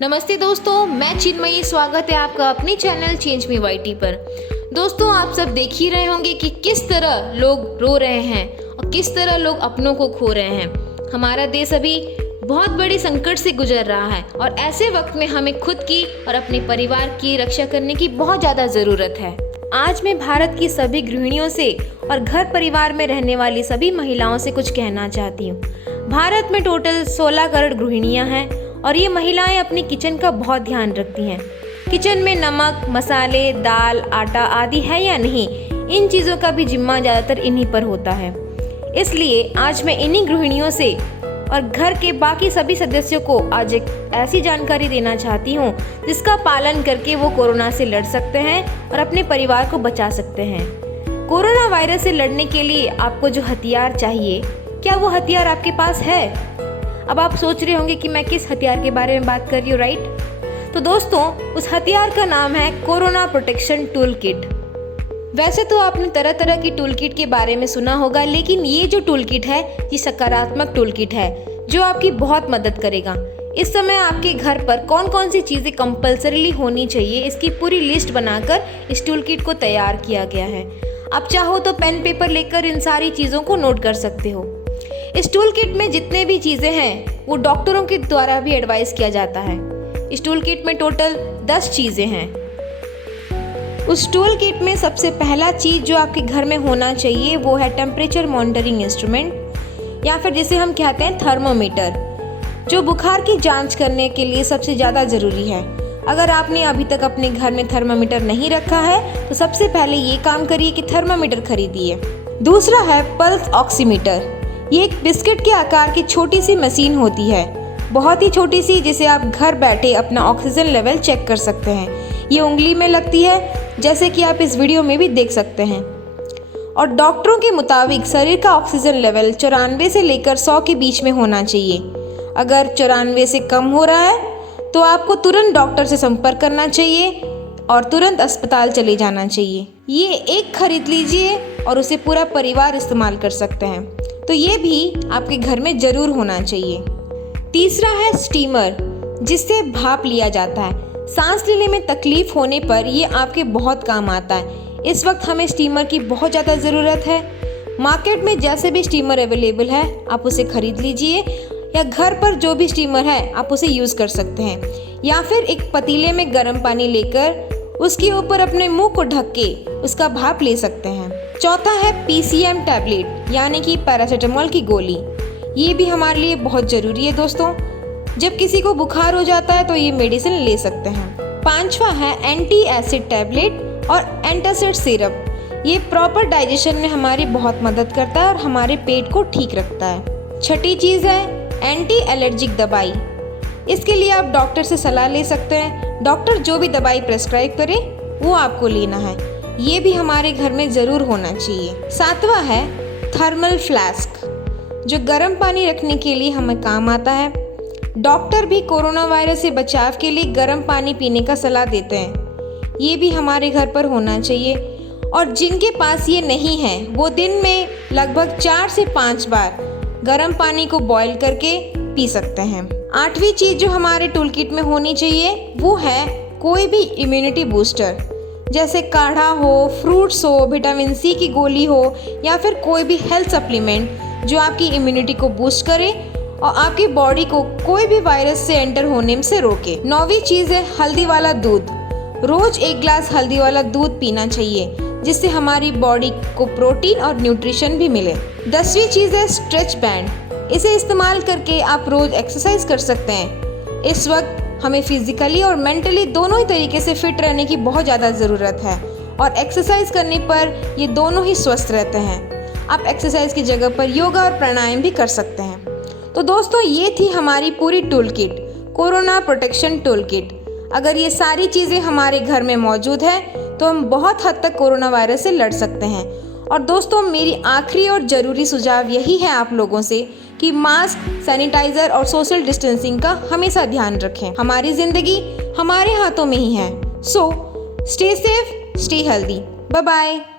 नमस्ते दोस्तों, मैं चिन्मयी। स्वागत है आपका अपने चैनल चेंज मी वाईटी पर। दोस्तों, आप सब देख ही रहे होंगे कि किस तरह लोग रो रहे हैं और किस तरह लोग अपनों को खो रहे हैं। हमारा देश अभी बहुत बड़े संकट से गुजर रहा है और ऐसे वक्त में हमें खुद की और अपने परिवार की रक्षा करने की बहुत ज़्यादा ज़रूरत है। आज मैं भारत की सभी गृहिणियों से और घर परिवार में रहने वाली सभी महिलाओं से कुछ कहना चाहती हूँ। भारत में टोटल 16 करोड़ गृहिणियाँ हैं और ये महिलाएं अपनी किचन का बहुत ध्यान रखती हैं। किचन में नमक, मसाले, दाल, आटा आदि है या नहीं, इन चीज़ों का भी जिम्मा ज़्यादातर इन्हीं पर होता है। इसलिए आज मैं इन्हीं गृहिणियों से और घर के बाकी सभी सदस्यों को आज एक ऐसी जानकारी देना चाहती हूँ जिसका पालन करके वो कोरोना से लड़ सकते हैं और अपने परिवार को बचा सकते हैं। कोरोना वायरस से लड़ने के लिए आपको जो हथियार चाहिए, क्या वो हथियार आपके पास है? अब आप सोच रहे होंगे कि मैं किस हथियार के बारे में बात कर रही हूँ, राइट? तो दोस्तों, उस हथियार का नाम है कोरोना प्रोटेक्शन टूल किट। वैसे तो आपने तरह तरह की टूल किट के बारे में सुना होगा, लेकिन ये जो टूल किट है ये सकारात्मक टूल किट है जो आपकी बहुत मदद करेगा। इस समय आपके घर पर कौन कौन सी चीज़ें कंपल्सरीली होनी चाहिए, इसकी पूरी लिस्ट बनाकर इस टूल किट को तैयार किया गया है। आप चाहो तो पेन पेपर लेकर इन सारी चीज़ों को नोट कर सकते हो। इस टूल किट में जितने भी चीज़ें हैं वो डॉक्टरों के द्वारा भी एडवाइस किया जाता है। इस टूल किट में टोटल 10 चीज़ें हैं। उस टूल किट में सबसे पहला चीज़ जो आपके घर में होना चाहिए वो है टेम्परेचर मॉनिटरिंग इंस्ट्रूमेंट, या फिर जिसे हम कहते हैं थर्मोमीटर, जो बुखार की जांच करने के लिए सबसे ज़्यादा ज़रूरी है। अगर आपने अभी तक अपने घर में थर्मोमीटर नहीं रखा है तो सबसे पहले ये काम करिए कि थर्मोमीटर खरीदिए। दूसरा है पल्स ऑक्सीमीटर। ये एक बिस्किट के आकार की छोटी सी मशीन होती है, बहुत ही छोटी सी, जिसे आप घर बैठे अपना ऑक्सीजन लेवल चेक कर सकते हैं। ये उंगली में लगती है, जैसे कि आप इस वीडियो में भी देख सकते हैं। और डॉक्टरों के मुताबिक शरीर का ऑक्सीजन लेवल 94 से लेकर 100 के बीच में होना चाहिए। अगर 94 से कम हो रहा है तो आपको तुरंत डॉक्टर से संपर्क करना चाहिए और तुरंत अस्पताल चले जाना चाहिए। ये एक खरीद लीजिए और उसे पूरा परिवार इस्तेमाल कर सकते हैं, तो ये भी आपके घर में ज़रूर होना चाहिए। तीसरा है स्टीमर, जिससे भाप लिया जाता है। सांस लेने में तकलीफ होने पर ये आपके बहुत काम आता है। इस वक्त हमें स्टीमर की बहुत ज़्यादा ज़रूरत है। मार्केट में जैसे भी स्टीमर अवेलेबल है आप उसे खरीद लीजिए, या घर पर जो भी स्टीमर है आप उसे यूज़ कर सकते हैं। या फिर एक पतीले में गर्म पानी लेकर उसके ऊपर अपने मुंह को ढक के उसका भाप ले सकते हैं। चौथा है PCM टैबलेट, यानी कि पैरासीटामोल की गोली। ये भी हमारे लिए बहुत ज़रूरी है दोस्तों। जब किसी को बुखार हो जाता है तो ये मेडिसिन ले सकते हैं। पांचवा है एंटी एसिड टैबलेट और एंटासिड सिरप। ये प्रॉपर डाइजेशन में हमारी बहुत मदद करता है और हमारे पेट को ठीक रखता है। छठी चीज़ है एंटी एलर्जिक दवाई। इसके लिए आप डॉक्टर से सलाह ले सकते हैं। डॉक्टर जो भी दवाई प्रेस्क्राइब करे वो आपको लेना है। ये भी हमारे घर में ज़रूर होना चाहिए। सातवां है थर्मल फ्लास्क, जो गर्म पानी रखने के लिए हमें काम आता है। डॉक्टर भी कोरोना वायरस से बचाव के लिए गर्म पानी पीने का सलाह देते हैं। ये भी हमारे घर पर होना चाहिए। और जिनके पास ये नहीं है वो दिन में लगभग 4 से 5 बार गर्म पानी को बॉईल करके पी सकते हैं। आठवीं चीज़ जो हमारे टूल किट में होनी चाहिए वो है कोई भी इम्यूनिटी बूस्टर, जैसे काढ़ा हो, फ्रूट्स हो, विटामिन C की गोली हो, या फिर कोई भी हेल्थ सप्लीमेंट जो आपकी इम्यूनिटी को बूस्ट करे और आपकी बॉडी को कोई भी वायरस से एंटर होने से रोके। 9वीं चीज़ है हल्दी वाला दूध। रोज 1 गिलास हल्दी वाला दूध पीना चाहिए, जिससे हमारी बॉडी को प्रोटीन और न्यूट्रिशन भी मिले। 10वीं चीज़ है स्ट्रेच बैंड। इसे इस्तेमाल करके आप रोज एक्सरसाइज कर सकते हैं। इस वक्त हमें फिजिकली और मेंटली दोनों ही तरीके से फिट रहने की बहुत ज़्यादा ज़रूरत है, और एक्सरसाइज करने पर ये दोनों ही स्वस्थ रहते हैं। आप एक्सरसाइज की जगह पर योगा और प्राणायाम भी कर सकते हैं। तो दोस्तों, ये थी हमारी पूरी tool kit, corona protection tool kit. अगर ये सारी चीज़ें हमारे घर में मौजूद है तो हम बहुत हद तक कोरोना वायरस से लड़ सकते हैं। और दोस्तों, मेरी आखिरी और ज़रूरी सुझाव यही है आप लोगों से कि मास्क, सैनिटाइजर और सोशल डिस्टेंसिंग का हमेशा ध्यान रखें। हमारी ज़िंदगी हमारे हाथों में ही है। So stay safe, stay healthy. Bye bye.